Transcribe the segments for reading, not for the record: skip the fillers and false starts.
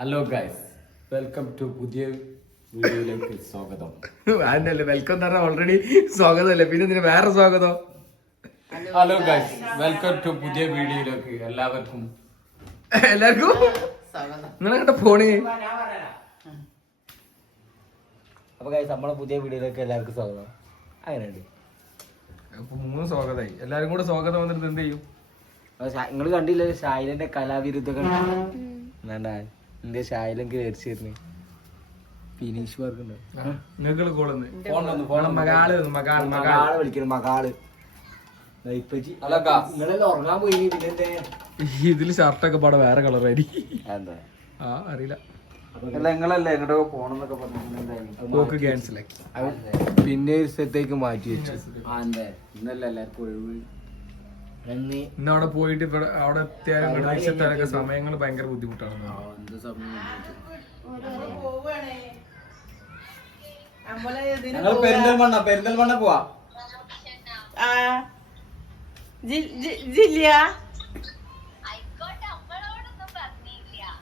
Hello guys, welcome to പുതിയ വീഡിയോയിലേക്ക് സ്വാഗതം. അതല്ലേ വെൽക്കം എന്ന് പറഞ്ഞാൽ ഓൾറെഡി സ്വാഗതമല്ലേ, പിന്നെ ഇതിന് വേറെ സ്വാഗതം. ഹലോ ഗൈസ്, വെൽക്കം ടു പുതിയ വീഡിയോയിലേക്ക് എല്ലാവർക്കും നിങ്ങളെങ്ങോട്ട് പോണേ? അപ്പൊ ഗൈസ് നമ്മളെ പുതിയ വീഡിയോയിലേക്ക് എല്ലാവർക്കും സ്വാഗതം. അങ്ങനെയുണ്ട്. അപ്പൊ 3 സ്വാഗതമായി. എല്ലാരും കൂടെ സ്വാഗതം വന്നിട്ട് എന്ത് ചെയ്യും? നിങ്ങൾ കണ്ടില്ലേ ഷായിലിന്റെ കലാവിരുദ്ധകൾ? എന്റെ ഷായിലെങ്കിൽ മേടിച്ചിരുന്നു ഫിനിഷ് വർക്ക് ഉണ്ട്. നിങ്ങൾ മകാള് വിളിക്കണം, മകാള്. നിങ്ങളെല്ലാം ഉറങ്ങാൻ പോയി. പിന്നെ ഇതില് ഷർട്ടൊക്കെ പാടെ വേറെ കളറായിരിക്കും. എന്താ അറിയില്ല. നിങ്ങളല്ലേ എങ്ങോട്ടൊക്കെ പോണെന്നൊക്കെ പറഞ്ഞു പോക്ക് ക്യാൻസലാക്കി. പിന്നെ ഒരു സ്ഥലത്തേക്ക് മാറ്റി വെച്ചു. ഇന്നല്ല എല്ലാവർക്കും ഒഴിവ്. ഇന്ന് അവിടെ പോയിട്ട് അവിടെ എത്തിയാലും തിരിച്ചെത്താനൊക്കെ സമയങ്ങൾ ഭയങ്കര ബുദ്ധിമുട്ടാണ്. പെരിന്തൽമണ്ണ പോവാ.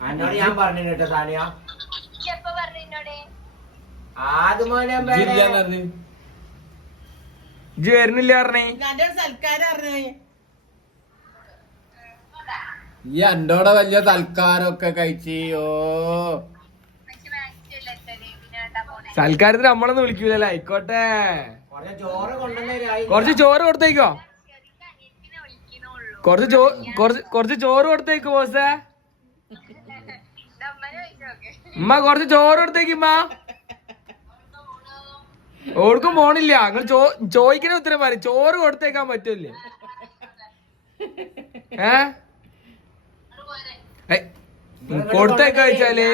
എന്നോട് ഞാൻ പറഞ്ഞു കേട്ടോ സാനിയ. ഇജ്ജ് വരുന്നില്ല പറഞ്ഞേ. ഈ എന്നോടെ വലിയ തൽക്കാരൊക്കെ കഴിച്ചോ. സൽക്കാരത്തിന് നമ്മളൊന്നും വിളിക്കൂലല്ലോ. ആയിക്കോട്ടെ, കുറച്ച് ചോറ് കൊടുത്തേക്കോ. കുറച്ച് ചോറ് കൊടുത്തേക്ക് ബോസേ. ഉമ്മ കുറച്ച് ചോറ് കൊടുത്തേക്കുമ്മ. ഓർക്കും പോണില്ല. നിങ്ങൾ ചോദിക്കുന്ന ഉത്തരം പറയും. ചോറ് കൊടുത്തേക്കാൻ പറ്റൂല്ലേ? കൊടുത്തേക്ക വെച്ചാല്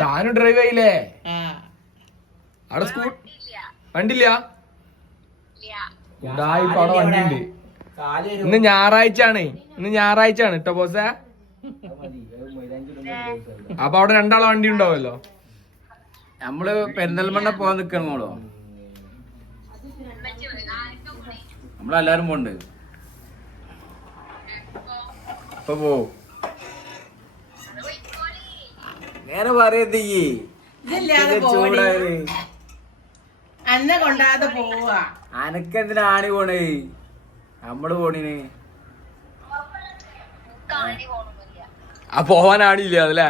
സാധനം ഡ്രൈവ് ചെയ്യില്ലേ? അവിടെ വണ്ടില്ല. ഉണ്ടായിപ്പോ അവിടെ വണ്ടി ഉണ്ട്. ഇന്ന് ഞായറാഴ്ച ആണ് കേട്ടോ ബോസേ. അപ്പൊ അവിടെ രണ്ടാളെ വണ്ടി ഉണ്ടാവുമല്ലോ. നമ്മള് പെരിന്തൽമണ്ണ പോവാൻ നിക്കണോ? നമ്മളെല്ലാരും പോണ്ട്. ഇപ്പൊ പോവും. നേരെ പറയത്തി അന്നെ കൊണ്ടാതെ പോവാ. അനക്കെന്തിനാ ആണി പോണേ? നമ്മള് പോണിന് ആ പോവാനാണില്ല അതല്ലേ.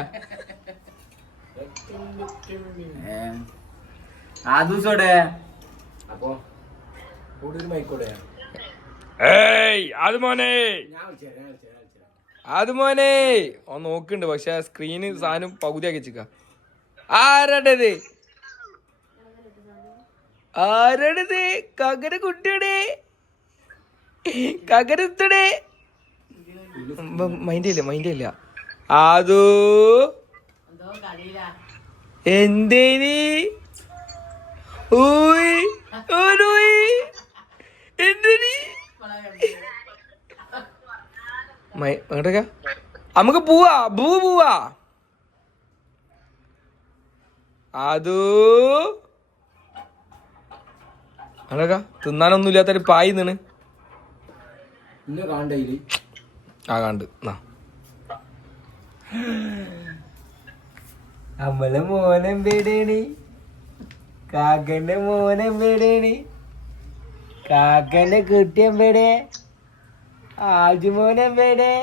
ആ ദിവസോടെ അപ്പൊ അത് മോനെ ഓ നോക്കുന്നുണ്ട്. പക്ഷെ സ്ക്രീന് സാധനം പകുതിയാക്കി വെച്ചിക്ക. ആരടത് കകര കുട്ടിയുടെ കകരത്തടെ മൈൻഡ് ഇല്ല. അതോ എന്തേനി നമുക്ക് പോവാ. അതോ അതൊക്കെ തിന്നാനൊന്നും ഇല്ലാത്തൊരു പായി നിന്നാണ്. ആ കണ്ട് നമ്മളെ മോനം പേടേണി, കാക്കന്റെ മോനം പേടേണി, കാക്കന്റെ കുട്ടിയം പേടേ, ആജുമോനം പേടേ,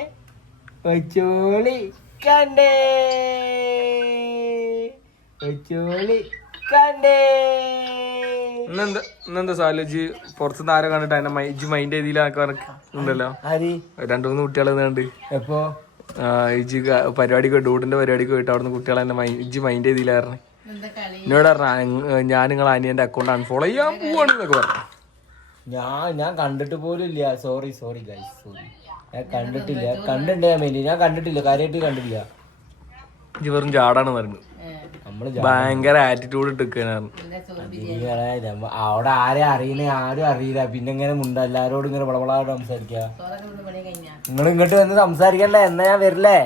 ഒച്ചോളി കണ്ടേ, ഒച്ചോളി കണ്ടേ. ഇന്നെന്താ സാലോജി പുറത്തുനിന്ന് ആരെ കണ്ടിട്ട് അതിനെ ഇജ്ജ് മൈൻഡ് ചെയ്തില്ല ഉണ്ടല്ലോ. 2-3 കുട്ടികളെ കണ്ട് എപ്പോ ഇജ്ജ് പരിപാടിക്ക് ഡൂഡിന്റെ പരിപാടിക്ക് പോയിട്ട് അവിടുന്ന് കുട്ടികളെ ഇജ്ജ് മൈൻഡ് ചെയ്തില്ല പറഞ്ഞു. എന്നോട് പറഞ്ഞ ഞാൻ നിങ്ങളെ അനിയന്റെ അക്കൗണ്ട് അൺഫോളോ ചെയ്യാൻ പോവാണ് എന്നൊക്കെ പറഞ്ഞു. ഞാൻ കണ്ടിട്ട് പോലും ഇല്ല. Sorry guys, sorry. ഞാൻ കണ്ടിട്ടില്ല. ഞാൻ കണ്ടിട്ടില്ല, കാര്യമായിട്ട് കണ്ടില്ല. ഇജ്ജ് വെറും ചാടാണ് പറഞ്ഞു. ഭയങ്കര ആറ്റിറ്റ്യൂഡ് ഇട്ടിരിക്കാണ്. അവിടെ ആരെ അറിയണേ ആരും അറിയില്ല. പിന്നെ ഇങ്ങനെ മുണ്ട എല്ലാരോടും ഇങ്ങനെ വളവളാട് സംസാരിക്ക. നിങ്ങൾ ഇങ്ങോട്ട് വന്ന് സംസാരിക്കണ്ടേ? എന്നാ ഞാൻ വരില്ലേ?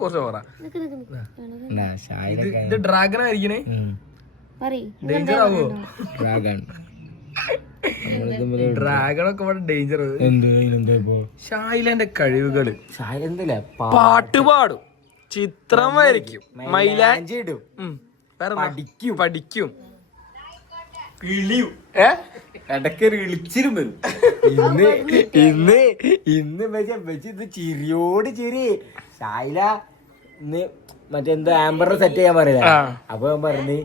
കുറച്ച് പറ. ഇത് ഡ്രാഗൺ ആയിരിക്കണേ. ഡേഞ്ചർ ആവോ? ഡ്രാഗൺ ഡ്രാഗണൊക്കെ ഇവിടെ ഡേഞ്ചർ. എന്താ ഇപ്പൊ ഷായിലാന്റെ കഴിവുകള് എന്തല്ല പാട്ട് പാടും, ചിത്രം വരയ്ക്കും, മൈലാഞ്ചി ഇടും, പഠിക്കും. ഇടയ്ക്ക് ഇളിച്ചിരും വരും. ഇന്ന് ഇത് ചിരിയോട് ചിരി. ഷായില ഇന്ന് മറ്റെന്തോ ആംബർ സെറ്റ് ചെയ്യാൻ പറയില്ല. അപ്പൊ ഞാൻ പറഞ്ഞു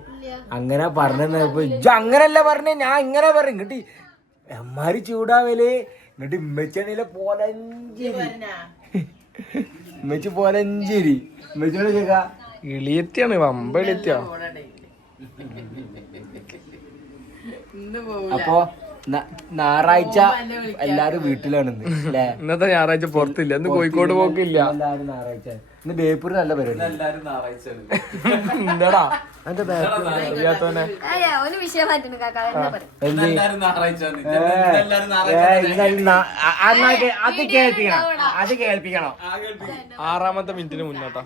അങ്ങനെ പറഞ്ഞപ്പോ ഇജ്ജ് അങ്ങനല്ല പറഞ്ഞ, ഞാൻ ഇങ്ങനെ പറഞ്ഞു. ഇങ്ങോട്ട് അമ്മാര് ചൂടാവല്. ഇങ്ങോട്ട് ഇമ്മച്ചാണേലെ പോലഞ്ചേരി, ഇമ്മച്ചി പോലഞ്ചേരി. ഇമ്മച്ചോട് ചോദിക്കാ ഇളിയത്തിയാണ്, വമ്പ ഇളിയത്തിയാ. അപ്പൊ ഞായറാഴ്ച എല്ലാരും വീട്ടിലാണെന്ന് അല്ലേ? ഇന്നത്തെ ഞായറാഴ്ച പുറത്തില്ല, ഇന്ന് കോഴിക്കോട് പോക്കില്ല. എല്ലാരും ഞായറാഴ്ച. ഇന്ന് ബേപ്പൂര് നല്ല പരിപാടി. എന്താടാ എന്റെ അറിയാത്തവനെ ഒരു വിഷയം മാറ്റുന്നു കാക്ക. അത് കേൾപ്പിക്കണം. 6ാമത്തെ മിനിറ്റിന് മുന്നോട്ടാ.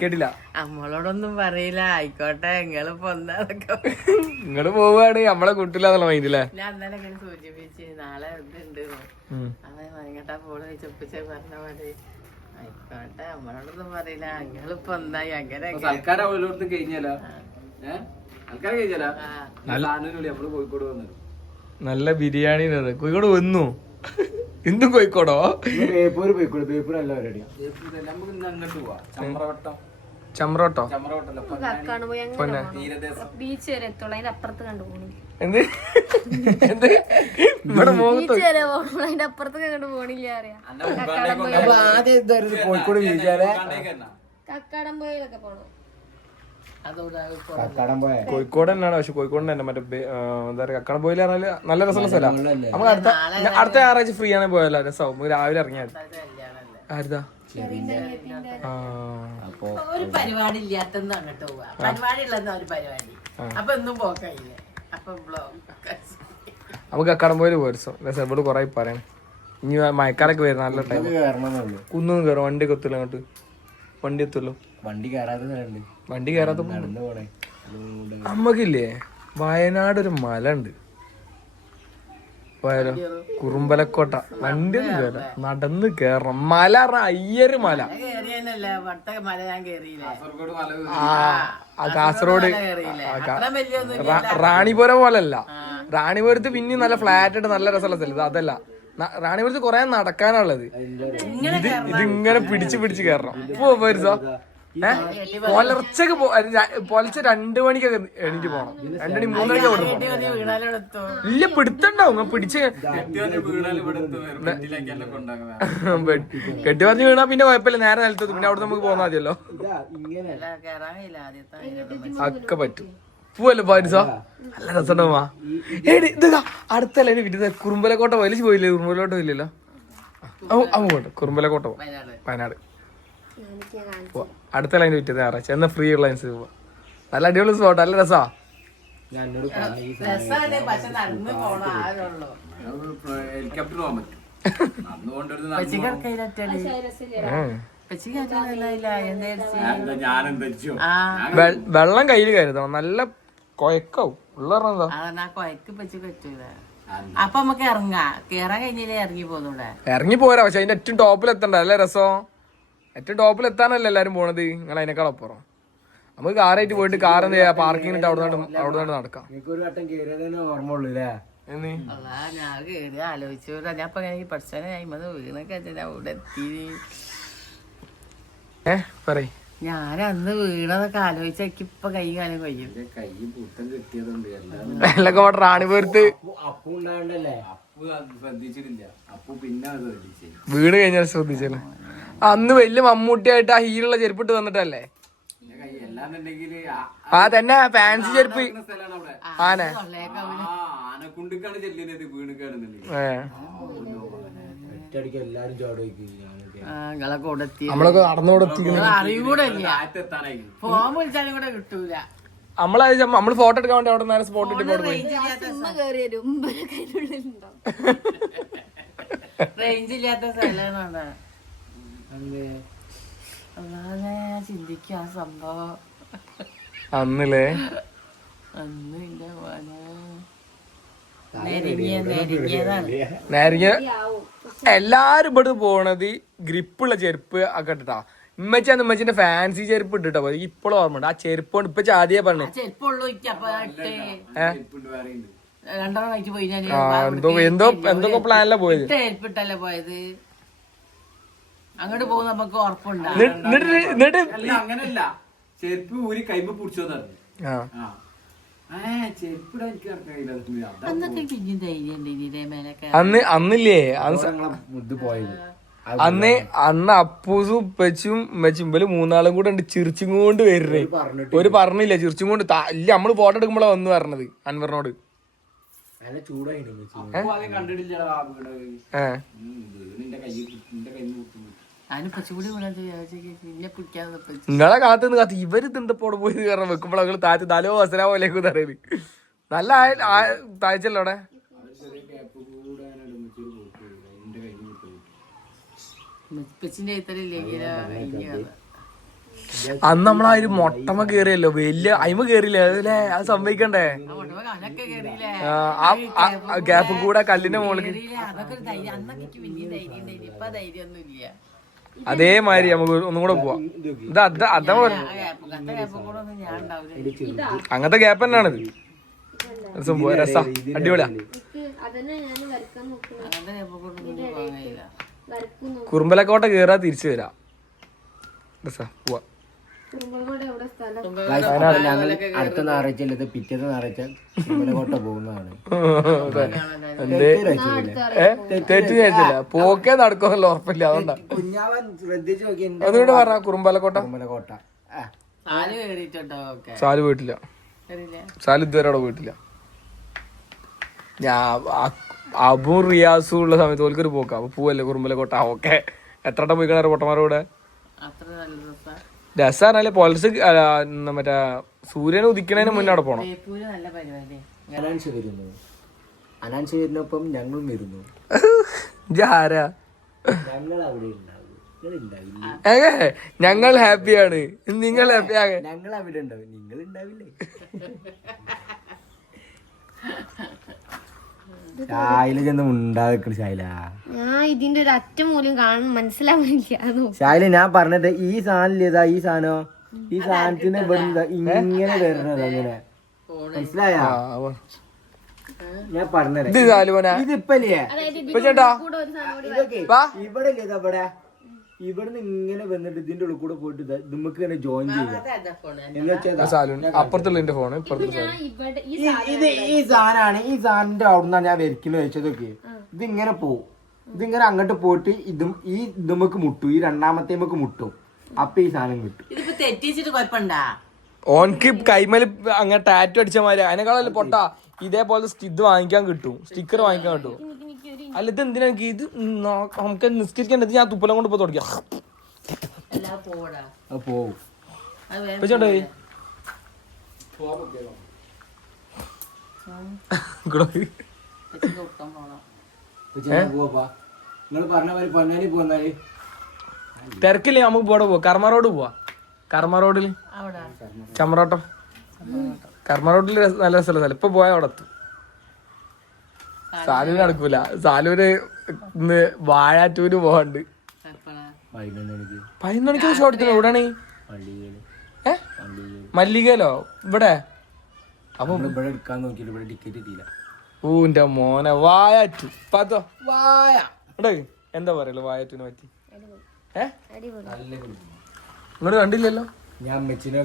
കേട്ടില്ല. നമ്മളോടൊന്നും പറയില്ല, ആയിക്കോട്ടെ നിങ്ങളിപ്പോ നിങ്ങള് പോവാണ് നമ്മളെ കൂട്ടില്ലാന്നുള്ള മൈൻഡില്ലേ? ഞാൻ അന്നേരം ഇങ്ങനെ സൂചിപ്പിച്ച് നാളെ ഇതുണ്ട് അതെ വൈകിട്ടാ പോള് ചൊപ്പിച്ച പറഞ്ഞ പോലെ ആയിക്കോട്ടെ നമ്മളോടൊന്നും പറയില്ല, നിങ്ങളിപ്പോ എന്തായി അങ്ങനെ നല്ല ബിരിയാണി കോഴിക്കോട് വന്നു. ഇന്നും കോഴിക്കോടോ? ബേപ്പൂര് പോയിക്കോളൂ. ബേപ്പൂര് നല്ല പരിപാടിയാ. ചമ്രോട്ടോ ബീച്ച് വരെ എത്തുള്ളൂ, അതിന്റെ അപ്പുറത്ത് കണ്ടുപോകണം. എന്ത് എന്ത് ഇവിടെ ബീച്ച് വരെ പോകണം, അതിന്റെ അപ്പുറത്തൊക്കെ കണ്ടു പോണില്ല അറിയാം. കോഴിക്കോട് ബീച്ചാരെ കക്കാടംപോയിലൊക്കെ പോണം. കക്കാടം പോയ കോഴിക്കോട് തന്നെയാണ്. പക്ഷെ കോഴിക്കോട് തന്നെ മറ്റേ എന്താ പറയാ കക്കാടം പോയില്ല പറഞ്ഞാല് നല്ല രസമുള്ള സ്ഥലം. നമുക്ക് അടുത്ത ഞായറാഴ്ച ഫ്രീ ആണെങ്കിൽ പോയല്ലോ, രസമാവും. രാവിലെ ഇറങ്ങിയാൽ ആരുതാ ഒരു പരിപാടി ഇല്ലാത്തന്ന് അങ്ങോട്ട് പോവാ, പരിപാടി ഉള്ളതെന്ന് ഒരു പരിപാടി അപ്പൊ ഒന്നും പോക്കില്ല. അപ്പൊ നമുക്ക് കക്കാടം പോയില് പോരസം രസം. ഇവിടെ കുറെ പറയാൻ ഇനി മഴക്കാലൊക്കെ വരും, നല്ല ടൈം. കുന്നൊന്നും കയറും, വണ്ടി എത്തില്ല അങ്ങോട്ട്. വണ്ടി എത്തുമല്ലോ, വണ്ടി കയറാത്ത വണ്ടി കയറാത്ത. നമ്മക്കില്ലേ വയനാട് ഒരു മല ഉണ്ട്, പോയാലോ? കുറുമ്പലക്കോട്ട. വണ്ടി ഒന്നും കയറാം, നടന്ന് കേറണം. മല അയ്യര് മല. കാസർഗോഡ് റാണിപുരം പോലല്ല. റാണിപുരത്ത് പിന്നെ നല്ല ഫ്ലാറ്റ് ആയിട്ട് നല്ല രസമുള്ള സ്ഥലം. അതല്ല, റാണിപുരത്ത് കൊറേ നടക്കാനുള്ളത്. ഇതിങ്ങനെ പിടിച്ച് കയറണം. പോരുസോ പുലർച്ചക്ക് പുലർച്ചെ 2 മണിക്കൊക്കെ എണീറ്റ് പോണം. 2 മണി 3 മണിക്ക് ഇല്ല പിടുത്തുണ്ടാവും. പിടിച്ച് കെട്ടി പറഞ്ഞ് വീണാ പിന്നെ കുഴപ്പമില്ല, നേരെ നിലത്ത്. പിന്നെ അവിടെ നമുക്ക് പോകാൻ മതിയല്ലോ. ഒക്കെ പറ്റും. പോവല്ലോ പാരിസോ, നല്ല രസമുണ്ടാവുക. ഏടി ഇത് അടുത്തല്ലേ പിന്നെ കുറുമ്പലക്കോട്ട വലിച്ചു പോയില്ലേ? കുറുമ്പലോട്ട് പോയില്ലല്ലോ. അങ്ങോട്ട് കുറുമ്പലക്കോട്ട പോവാം, വയനാട് അടുത്ത ലൈൻ വിറ്റത് ഞായറാഴ്ച. എന്നാ ഫ്രീ ഉള്ള അനുസരിച്ച് പോവാം. നല്ല അടിപൊളി സ്പോട്ട്, നല്ല രസാ. വെള്ളം കയ്യിൽ കരുതണം, നല്ല കൊയക്കാവും. ഉള്ള അപ്പൊ നമുക്ക് ഇറങ്ങാം. കേറാൻ കഴിഞ്ഞില്ലേ ഇറങ്ങി പോന്നൂടെ? ഇറങ്ങി പോരാ, പക്ഷെ അതിന്റെ ഏറ്റവും ടോപ്പിൽ എത്തണ്ട. നല്ല രസം. ഏറ്റവും ടോപ്പിൽ എത്താനല്ലേ എല്ലാരും പോണത്. നിങ്ങൾ അതിനേക്കാൾ അപ്പുറം. നമുക്ക് കാറായിട്ട് പോയിട്ട് കാർ എന്ത് ചെയ്യാ, പാർക്കിംഗ് ഇട്ട് അവിടെ നടക്കാം. ഞാൻ കേറി ആലോചിച്ചൂല. ഞാൻ ഇപ്പൊ പഠിച്ചനെ വീണൊക്കെ ഇവിടെ എത്തി. പറയ്. ഞാൻ അന്ന് വീണതൊക്കെ ആലോചിച്ച ഇപ്പൊ കൈ കാലം കഴിയും. എല്ലാം റാണിപുരത്ത് വീട് കഴിഞ്ഞാൽ ശ്രദ്ധിച്ചല്ലേ. അന്ന് വലിയ മമ്മൂട്ടിയായിട്ട് ആ ഹീലുള്ള ചെരുപ്പിട്ട് വന്നിട്ടല്ലേ? ആ തന്നെ ഫാൻസി ചെരുപ്പ്. നമ്മളൊക്കെ ഫോൺ വിളിച്ചാലും കൂടെ കിട്ടൂല. നമ്മള് ഫോട്ടോ എടുക്കാൻ വേണ്ടി അവിടെ നേരെ സ്പോട്ട് ഇട്ട് പോയി. റേഞ്ച് ഇല്ലാത്ത സ്ഥലമാണ്. ചിന്തിക്ക ആ സംഭവം അന്നില്ലേ അന്ന് എന്റെ മോനെ നെരുങ്ങിയതാണ്. നേരെ എല്ലാരും ഇവിടെ പോണത് ഗ്രിപ്പുള്ള ചെരുപ്പ് ഒക്കെ ഇട്ടിട്ടാ. ഉമ്മച്ചിന്റെ ഫാൻസി ചെരുപ്പ് ഇട്ടിട്ടോ ഇപ്പോഴും ഓർമ്മ. ആ ചെരുപ്പ് കൊണ്ട് ഇപ്പൊ ആദ്യമേ പറഞ്ഞു ചെരുപ്പുള്ളൂ രണ്ടെണ്ണം കഴിച്ചു പോയി ഞാൻ. എന്തൊക്കെ പ്ലാനിലാ പോയത്. ചെരുപ്പിട്ടല്ലേ പോയത്. അങ്ങോട്ട് പോകുന്ന നമുക്ക് ഉറപ്പുണ്ടോ? എന്നിട്ട് അങ്ങനല്ല, ചെരുപ്പ് ഊരി കൈമ്പ് പിടിച്ചോന്നു. അന്നൊക്കെ പിന്നെയും ധൈര്യം ഉണ്ട് മേലൊക്കെ. അന്നില്ലേ മുദ്ദ് പോയത് അന്ന് അപ്പൂസും ഉപ്പച്ചും ഉമ്മച്ചും ഇവര് മൂന്നാളും കൂടെ ഉണ്ട് ചിരിച്ചും കൊണ്ട് വരുന്നേ. ഒരു പറഞ്ഞില്ല ചിരിച്ചും കൊണ്ട് ഇല്ല. നമ്മള് ഫോട്ടോ എടുക്കുമ്പോഴാ വന്ന് പറഞ്ഞത് അൻവറിനോട്. നല്ല ചൂടായി നിങ്ങളെ കാത്തുനിന്ന് കാത്ത് ഇവര് തിണ്ടപ്പോടെ പോയി കാരണം വെക്കുമ്പോൾ ഞങ്ങൾ താഴ്ച തലോ അസലാമോലേക്ക് തറയത്. നല്ല താഴ്ചല്ലോ അവിടെ. അന്ന് നമ്മളാ ഒരു മൊട്ടമ കേറിയല്ലോ വലിയ അയിമ കേറിയില്ലേ അല്ലേ? അത് സംഭവിക്കണ്ടേ? ആ ഗ്യാപ്പ് കൂടെ കല്ലിന്റെ മുകളിൽ അതേമാതിരി നമുക്ക് ഒന്നും കൂടെ പോവാം. ഇത് അതാ അങ്ങനത്തെ ഗ്യാപ്പ് തന്നെയാണിത്. സംഭവം രസാ, അടിപൊളിയാ. കുറുമ്പലക്കോട്ട കേറാ തിരിച്ചു വരാം. രസാ പോവാ. ഞങ്ങൾ അടുത്ത ഞായറാഴ്ച പിറ്റേന്ന് ഞായറാഴ്ച കുറുമ്പലക്കോട്ട പോകുന്നതാണ്. തെറ്റു ചോദിച്ചില്ല, പോക്കേ നടക്കുമല്ലോ ഉറപ്പില്ല. അതുകൊണ്ടാ കുഞ്ഞാവൻ ശ്രദ്ധിച്ചു നോക്കി. അതുകൊണ്ട് പറഞ്ഞ കുറുമ്പലക്കോട്ട. കുറുമ്പലക്കോട്ട സാല് പോയിട്ടില്ല. സാല് ഇതുവരെ അവിടെ പോയിട്ടില്ല. അബും റിയാസും ഉള്ള സമയത്ത് ഓൽക്കൊരു പോക്ക. അപ്പൊ പോവല്ലേ കുറുമ്പലക്കോട്ട. ഓക്കെ, എത്ര വട്ടം പോയി കാണാറ് പൊട്ടന്മാരോടെ. രസാണല്ലേ. പോലീസ് മറ്റേ സൂര്യൻ ഉദിക്കണേന് മുന്നേ അവിടെ പോണം. അനാൻസ് വരുന്നു. അനാൻസ് വരുന്നപ്പം ഞങ്ങളും വരുന്നു. ആരാ? ഞങ്ങൾ അവിടെ ഉണ്ടാവും. ഞങ്ങൾ ഹാപ്പിയാണ്. നിങ്ങൾ ഹാപ്പിയാകെ. ഞങ്ങൾ അവിടെ ഉണ്ടാവും, നിങ്ങൾ ഉണ്ടാവില്ലേ? ഷായില ചെന്ന് ഉണ്ടാക്കണ ഷായില. ഞാൻ ഇതിന്റെ ഒരു അറ്റം മൂലം കാണും മനസ്സിലാവുന്നില്ല. ഷായില ഞാൻ പറഞ്ഞത് ഈ സാധനം ഏതാ? ഈ സാധനോ? ഈ സാധനത്തിന് ഇങ്ങനെ വരണത് അങ്ങനെ മനസ്സിലായ? ഞാൻ പറഞ്ഞത് ഇതിപ്പല്ലേ ഇവിടെ ഇവിടെ ഇവിടുന്ന് ഇങ്ങനെ വന്നിട്ട് ഇതിന്റെ ഉള്ളിൽ കൂടെ പോയിട്ട് നമുക്ക് ഇങ്ങനെ ജോയിൻ ചെയ്യാം. അപ്പുറത്തുള്ള ഫോണ് ഈ സാധനമാണ്. ഈ സാധനത്തിന്റെ അവിടുന്ന് ഞാൻ വരയ്ക്കുന്നത് വെച്ചതൊക്കെ ഇതിങ്ങനെ പോവും. ഇതിങ്ങനെ അങ്ങോട്ട് പോയിട്ട് ഇതും ഈ ഇതുമക്ക് മുട്ടും, ഈ രണ്ടാമത്തെ മുട്ടും. അപ്പൊ ഈ സാധനം കിട്ടും. തെറ്റിച്ചിട്ട് കുഴപ്പമുണ്ടാ? ഓൻക്ക് കൈമേല് അങ്ങനെ ടാറ്റു അടിച്ച മാതിരി. അതിനേക്കാളല്ലേ പൊട്ടാ ഇതേപോലെ ഇത് വാങ്ങിക്കാൻ കിട്ടും, സ്റ്റിക്കർ വാങ്ങിക്കാൻ കിട്ടും. അല്ല ഇത് എന്തിനാ എനിക്ക് ഇത് നമുക്ക് നിസ്കരിക്കേണ്ടത്? ഞാൻ തുപ്പലം കൊണ്ട് പോയി തുടങ്ങിയ പോവും. നിങ്ങൾ പറഞ്ഞ പോലെ പൊന്നാനി പോന്നാല് തിരക്കില്ലേ? നമുക്ക് പോടെ പോവാ. കർമ്മ റോഡ് പോവാ. കർമ്മ റോഡില് ചമ്രോട്ടം. കർമ്മ റോഡില് നല്ല രസമുള്ള സ്ഥലം. ഇപ്പൊ പോയാ അവിടെ എത്തും. സാലൂര് നടക്കൂല. സാലൂര് ഇന്ന് വാഴാറ്റൂര് പോവാണ്ട്. 11 മണിക്ക് ഷോട്ടിന് എവിടെയാണ്? മല്ലികയിലോ? ഇവിടെ. അപ്പൊ ഇവിടെ എടുക്കാൻ നോക്കിയില്ല, ഇവിടെ ടിക്കറ്റ് കിട്ടിയില്ല. ഊന്റെ മോനെ വായാറ്റു പത്തോ വായ എന്താ പറയല്ലോ വായാറ്റിനെ പറ്റി? നിങ്ങള് കണ്ടില്ലല്ലോ?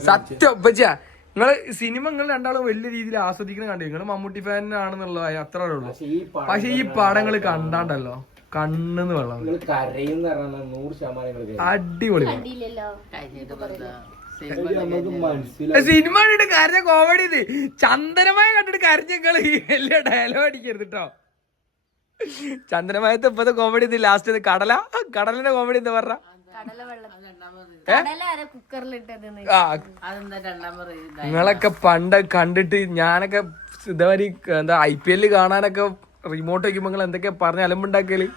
സത്യം പച്ചാ നിങ്ങള് സിനിമ നിങ്ങൾ രണ്ടാളും വലിയ രീതിയിൽ ആസ്വദിക്കുന്ന കണ്ടു. നിങ്ങള് മമ്മൂട്ടി ഫാനാണെന്നുള്ള അത്രേ ഉള്ളൂ. പക്ഷെ ഈ പടങ്ങള് കണ്ടാണ്ടല്ലോ കണ്ണെന്ന് വെള്ളം. അടിപൊളി സിനിമ കണ്ടിട്ട് കരഞ്ഞ കോമഡി. ഇത് ചന്ദനമായ കണ്ടിട്ട് കരഞ്ഞങ്ങള് വലിയ ഡയലോഗ് അടിക്കരുത് കേട്ടോ. ചന്ദനമായത്തെ ഇപ്പത്തെ കോമഡി ഇത് ലാസ്റ്റ് കടലിന്റെ കോമഡി എന്താ പറഞ്ഞ? നിങ്ങളൊക്കെ പണ്ട് കണ്ടിട്ട് ഞാനൊക്കെ ഇതേമാതിരി എന്താ IPL കാണാനൊക്കെ റിമോട്ട് വയ്ക്കുമ്പോ നിങ്ങൾ എന്തൊക്കെയാ പറഞ്ഞ അലമ്പുണ്ടാക്കിയാല്.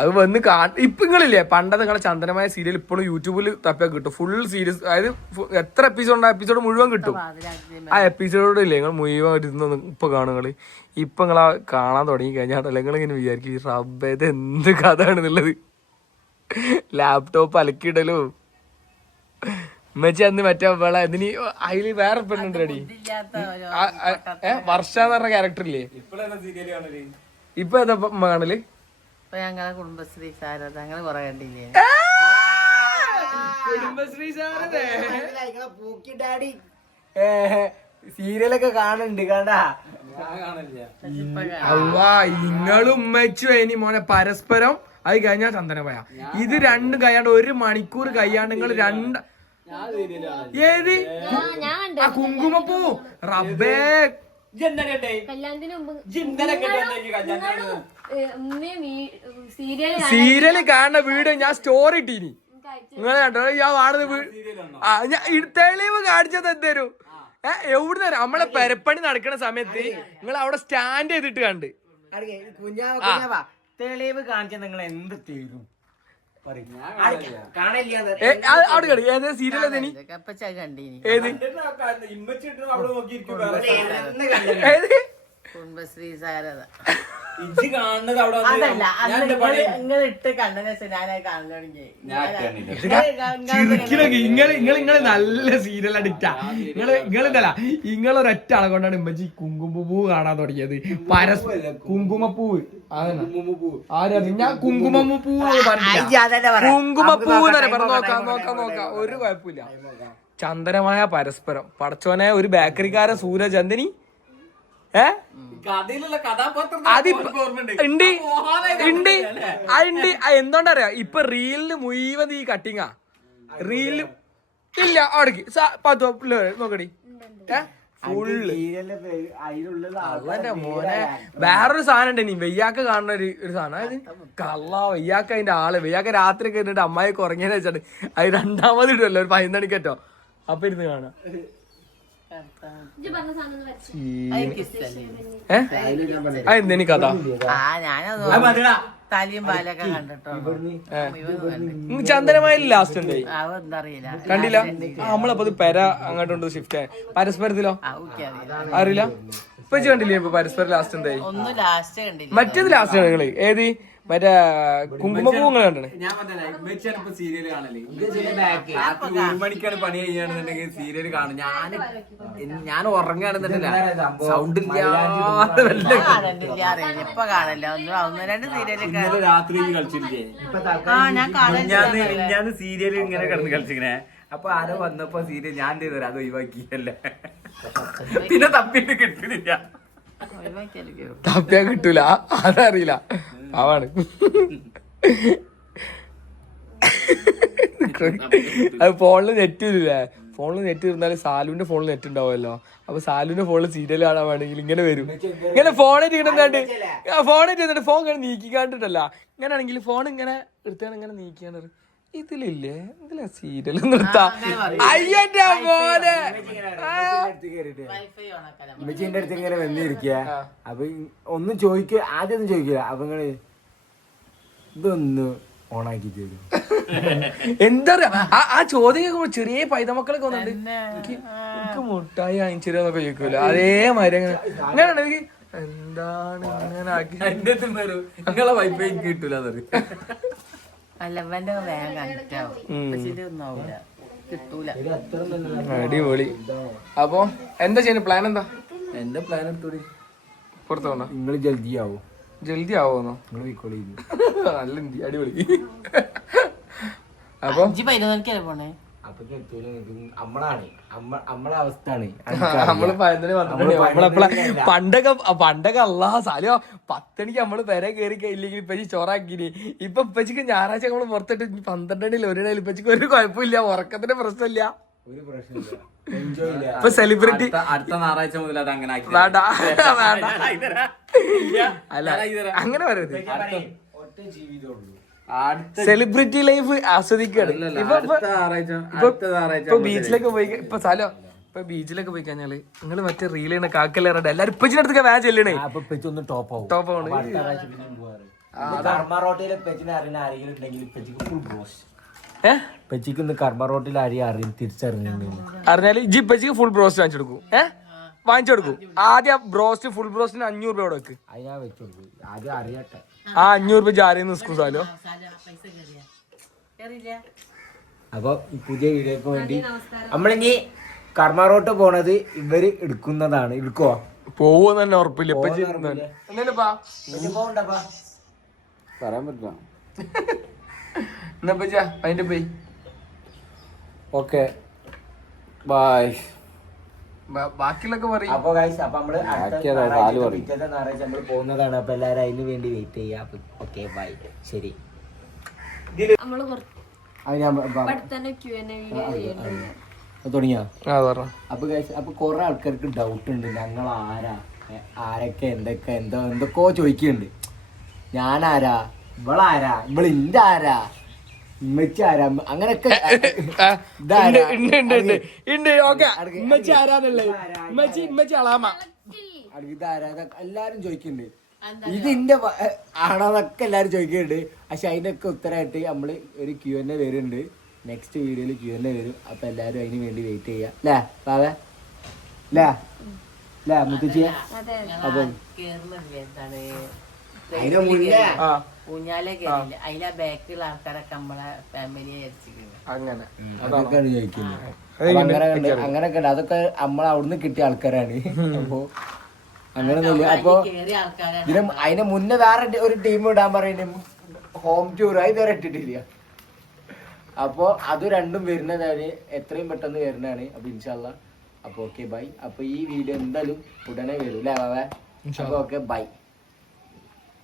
അത് വന്ന് ഇപ്പൊ നിങ്ങളില്ലേ പണ്ടത്തെ നിങ്ങളെ ചന്ദനമായ സീരിയൽ ഇപ്പോഴും യൂട്യൂബിൽ തപ്പിയാൽ കിട്ടും. ഫുൾ സീരീസ്, അതായത് എത്ര എപ്പിസോഡ് മുഴുവൻ കിട്ടും. ആ എപ്പിസോഡ് ഇല്ലേ നിങ്ങൾ മുഴുവൻ ഇരുന്ന് ഇപ്പൊ കാണുകള്. ഇപ്പൊ നിങ്ങളാ കാണാൻ തുടങ്ങി കഴിഞ്ഞാൽ നിങ്ങളിങ്ങനെ വിചാരിക്കും റബ്ബേ ഇത് എന്ത് കഥയാണെന്നുള്ളത്. ലാപ്ടോപ്പ് അലക്കിയിടലും ഉമ്മച്ചി അന്ന് മറ്റേ വേള എന്തിന് അതില് വേറെ പെണ്ണുണ്ട് റെഡി വർഷ എന്ന് പറഞ്ഞ ക്യാരക്ടർ ഇല്ലേ? ഇപ്പൊ ഏതാ കാണല്? ഞങ്ങളെ കുടുംബശ്രീ സാരത അങ്ങനെ കൊറേ കണ്ടില്ലേ? കുടുംബശ്രീ സാരത പൂക്കി ഡാഡി സീരിയലൊക്കെ കാണുന്നുണ്ട് കണ്ടാ. അള്ളാ ഇങ്ങളും ഉമ്മച്ചും ഇനി മോനെ പരസ്പരം അത് കഴിഞ്ഞാൽ ചന്ദനമയ. ഇത് രണ്ടും കഴിയാണ്ട് 1 മണിക്കൂർ കഴിയാണ്ട് നിങ്ങൾ ഏത് ആ കുങ്കുമപ്പൂ റബ്ബേ സീരിയല് കാണുന്ന വീഡിയോ ഞാൻ സ്റ്റോറി ഇട്ടീനി. നിങ്ങളെ കണ്ടോ? ഞാൻ കാണുന്ന തെളിവ് കാണിച്ചത് എന്തേരും എവിടെ നമ്മളെ പെരപ്പണി നടക്കുന്ന സമയത്ത് നിങ്ങൾ അവിടെ സ്റ്റാൻഡ് ചെയ്തിട്ട് കണ്ട് തെളിവ് കാണിച്ച നിങ്ങൾ എന്ത് തീരും? ഏത് സീരിയൽ ഏത് കുടുംബശ്രീ സാരത ഇങ്ങള് നല്ല സീരിയൽ അഡിക്റ്റാ. ഇങ്ങളല്ല ഇങ്ങളൊരൊറ്റ ആളെ കൊണ്ടാണ് ഇമ്മച്ചി കുങ്കുമപ്പൂ കാണാൻ തുടങ്ങിയത്. കുങ്കുമപ്പൂവ് ആരും ഞാൻ കുങ്കുമപ്പൂ കുങ്കുമപ്പൂ നോക്കാം ഒരു കുഴപ്പമില്ല. ചന്ദനമായ പരസ്പരം പടച്ചോനെ ഒരു ബേക്കറിക്കാരൻ സൂരജ് എന്തിനി എന്തുകൊണ്ടറിയാ ഇപ്പൊ റീലിന് മുഴുവൻ ഈ കട്ടിങ്ങാ. റീലില് ഇല്ല അവിടേക്ക് 10 പിള്ളേര് നോക്കടി ഫുള്ള്. മോനെ വേറൊരു സാധനം ഉണ്ട് ഇനി വെയ്യാക്ക കാണുന്ന ഒരു സാധനം. അതായത് കള്ള വെയ്യാക്ക അതിന്റെ ആള് വെയ്യാക്ക രാത്രി ഒക്കെ ഇരുന്നിട്ട് അമ്മായി കുറഞ്ഞെന്ന് വെച്ചാണ് അത് 2ാമത് ഇടുമല്ലോ ഒരു 11 മണിക്കറ്റോ അപ്പൊ ഇരുന്ന് കാണാം. അതെന്തെനി കഥ? തലിയും പാലൊക്കെ കണ്ടിട്ടോ ചന്ദനമായി ലാസ്റ്റ് ഉണ്ട് അതെന്തറിയില്ല കണ്ടില്ല. നമ്മളപ്പോ പെര അങ്ങോട്ടുണ്ട് ഷിഫ്റ്റ് പരസ്പരത്തിലോ അറിയില്ല. ഇപ്പൊ കണ്ടില്ലേ ഇപ്പൊ പരസ്പരം ലാസ്റ്റ് എന്തായി? ഒന്നും ലാസ്റ്റ് കണ്ടില്ല. മറ്റേത് ലാസ്റ്റ് ആണ് നിങ്ങള് ഏത് മറ്റേ കുങ്കുമപ്പൂ നിങ്ങൾ കണ്ടേ? സീരിയല് കാണല്ലേ 1 മണിക്കാണ് പണി ചെയ്യാണെന്നുണ്ടെങ്കിൽ സീരിയല് കാണും. ഞാൻ ഉറങ്ങാണെന്നുണ്ടല്ല സൗണ്ട് ഇപ്പൊ കാണില്ല. 1-2 സീരിയലൊക്കെ രാത്രി കളിച്ചില്ലേ? ഞാൻ സീരിയല് ഇങ്ങനെ കിടന്ന് കളിച്ചിങ്ങനെ. അപ്പൊ ആരോ വന്നപ്പോ സീരിയൽ ഞാൻ ചെയ്തു അത് ഒഴിവാക്കിയല്ലേ. പിന്നെ തപ്പിട്ട് കിട്ടുന്നില്ല. തപ്പിയാ കിട്ടൂല അതറിയില്ല പാവാണ്. അത് ഫോണില് നെറ്റ് ഇല്ലേ? ഫോണിൽ നെറ്റ് ഇരുന്നാലും സാലുവിന്റെ ഫോണിൽ നെറ്റ് ഉണ്ടാവുമല്ലോ. അപ്പൊ സാലുവിന്റെ ഫോണിൽ സീരിയൽ കാണാൻ വേണമെങ്കിൽ ഇങ്ങനെ വരും. ഇങ്ങനെ ഫോണായിട്ട് കിട്ടുന്നുണ്ട്. ഫോണായിട്ട് എന്നിട്ട് ഫോൺ ഇങ്ങനെ നീക്കിക്കാണ്ടിട്ടല്ല. ഇങ്ങനെയാണെങ്കിൽ ഫോൺ ഇങ്ങനെ എടുത്താണ് ഇങ്ങനെ നീക്കിയാണ്. ഇതിലില്ലേ ഇതിലെ സീരിയൽ നിർത്താം. അയ്യന്റെ മോനെ ഉമ്മച്ചിന്റെ അടുത്ത് ഇങ്ങനെ വന്നിരിക്കുക. അപ്പൊ ഒന്നും ആദ്യം ഒന്നും ചോദിക്കില്ല. അപ്പൊ നിങ്ങള് ഇതൊന്ന് ഓണാക്കി തരും. എന്താ ആ ചോദ്യം ചെറിയ പൈതമക്കളൊക്കെ വന്നിട്ടുണ്ട് എനിക്ക് മുട്ടായി വാങ്ങിച്ചെന്നൊക്കെ ചോദിക്കൂല. അതേമാതിരി അങ്ങനെയാണെങ്കിൽ എന്താണ് ഇങ്ങനെ ആക്കി നിങ്ങളെ വൈഫൈ കിട്ടൂല. അല്ലവന്റെ വേഗം കണക്റ്റ് ആവും. കിട്ടൂല. അടിപൊളി. അപ്പൊ എന്താ ചെയ്യുന്ന പ്ലാൻ? എന്താ എന്റെ പ്ലാൻ എടുത്തോടി പുറത്തു പോണോ? നിങ്ങള് ജൽദി ആവോന്നോ? നല്ല അടിപൊളി. അപ്പൊ 5-11 പോണേ. നമ്മളെ അവസ്ഥയാണ്. നമ്മള് പണ്ടൊക്കെ അല്ലാ സാലിയോ 10 മണിക്ക് നമ്മള് പെരെ കയറി ഇല്ലെങ്കിൽ ഇപ്പച്ചി ചോറാക്കിനി. ഇപ്പൊ ഇപ്പച്ചിക്ക് ഞായറാഴ്ച നമ്മള് പുറത്തിട്ട് 12 മണിയിൽ 1 മണിയിൽ ഇപ്പച്ചിക്ക് ഒരു കുഴപ്പമില്ല. ഉറക്കത്തിന്റെ പ്രശ്നമില്ല. ഇപ്പൊ സെലിബ്രിറ്റി അടുത്ത ഞായറാഴ്ച മുതൽ അത് അങ്ങനെ അല്ല അങ്ങനെ പറയരുത്. സെലിബ്രിറ്റി ലൈഫ് ആസ്വദിക്കുകയാണ്. ഇപ്പൊ ബീച്ചിലൊക്കെ പോയി ഇപ്പൊ സ്ഥലം ഇപ്പൊ ബീച്ചിലൊക്കെ പോയി കഴിഞ്ഞാല് നിങ്ങള് മറ്റേ റീൽ ചെയ്യണ കാക്കല്ലേറ എല്ലാരും ഇപ്പച്ചിന്റെ അടുത്തൊക്കെ വാൻ ചെല്ലണേ. അപ്പൊ പെച്ച് ഒന്ന് ടോപ്പ് ആവും. ടോപ്പ് ആണ്. കർമ്മ റോട്ടിലെ പെച്ചിനെ അറിയുന്ന ആരെങ്കിലും ഉണ്ടെങ്കിൽ പെച്ചിക്ക് ഫുൾ ബ്രോസ്റ്റ്. പെച്ചിക്ക് ഇന്ന് കർമ്മ റോട്ടിൽ അറിയും തിരിച്ചറിഞ്ഞിട്ടുണ്ടെങ്കിൽ അറിഞ്ഞാല് ഇജ്ജ് ഇപ്പച്ചിക്ക് ഫുൾ ബ്രോസ്റ്റ് വാങ്ങിച്ചു കൊടുക്കും. വാങ്ങിച്ചു കൊടുക്കും. ആദ്യം ബ്രോസ്റ്റ് ഫുൾ ബ്രോസ്റ്റിന് 500 രൂപ വെക്ക്. അതിനാ വെച്ചു കൊടുക്കും. ആദ്യം അറിയട്ടെ. ആ 500 രൂപ ജാരിന്ന് നിസ്കൂസാലോ. അപ്പൊ പുതിയ വീഡിയോക്ക് വേണ്ടി നമ്മളിനി കർമ്മ റോട്ട് പോണത് ഇവര് എടുക്കുന്നതാണ്. എടുക്കോ പോവെന്ന് തന്നെ ഉറപ്പില്ല. ഇപ്പച്ചി പറയാൻ പറ്റില്ല. എന്നാ അതിന്റെ പോയി. Okay bye. ബാക്കിയുള്ളൊക്കെ പറയും. അപ്പൊ ഗൈസ് അപ്പൊ നമ്മള് പിറ്റത്തെ ഞായറാഴ്ച നമ്മള് പോകുന്നതാണ്. അപ്പൊ എല്ലാരും അതിന് വേണ്ടി വെയിറ്റ് ചെയ്യാം. Okay bye. ശരി. നമ്മള് തുടങ്ങിയ അപ്പൊ ഗൈസ് അപ്പൊ കൊറേ ആൾക്കാർക്ക് ഡൗട്ട് ഉണ്ട്. ഞങ്ങൾ ആരൊക്കെ എന്തൊക്കെയോ ചോദിക്കുന്നുണ്ട്. ഞാനാരാ, ഇവളാരാ, ഇവളിന്റെ ആരാ, ഉമ്മച്ചി ആരാ, അങ്ങനൊക്കെ എല്ലാരും ചോദിക്കുന്നുണ്ട്. ഇതിന്റെ ആണോന്നൊക്കെ എല്ലാരും ചോദിക്കുന്നുണ്ട്. പക്ഷെ അതിനൊക്കെ ഉത്തരമായിട്ട് നമ്മള് ഒരു Q&A വരുന്നുണ്ട്. നെക്സ്റ്റ് വീഡിയോയില് Q&A വരും. അപ്പൊ എല്ലാരും അതിന് വേണ്ടി വെയിറ്റ് ചെയ്യാം. അല്ലേ ബാബേ? അല്ലേ മുത്തച്ചിയെ? അപ്പം അതിന്റെ മുന്നേ ഊഞ്ഞാലേ കേറില്ല. അതിലെ ബാക്കിലുള്ള ആൾക്കാരൊക്കെ നമ്മളെ ഫാമിലിയെ അങ്ങനെ അതൊക്കെയാണ് ചോദിക്കുന്നത്. അങ്ങനൊക്കെ ഉണ്ട്. അതൊക്കെ നമ്മളെ അവിടുന്ന് കിട്ടിയ ആൾക്കാരാണ്. അപ്പൊ അങ്ങനെയൊന്നുമില്ല. അപ്പൊ അതിന് മുന്നേ വേറെ ഒരു ടീം ഇടാൻ പറയുന്നത് ഹോം ടൂർ ഇതുവരെ ഇട്ടിട്ടില്ല. അപ്പൊ അത് രണ്ടും വരുന്നതാണ്. എത്രയും പെട്ടെന്ന് വരുന്നതാണ്. അപ്പൊ ഇൻഷാല്ലാ. അപ്പൊ ഓക്കെ ബൈ. അപ്പൊ ഈ വീഡിയോ എന്തായാലും ഉടനെ വരും അല്ലേ ബാബേ? അപ്പൊ ഓക്കെ ബൈ.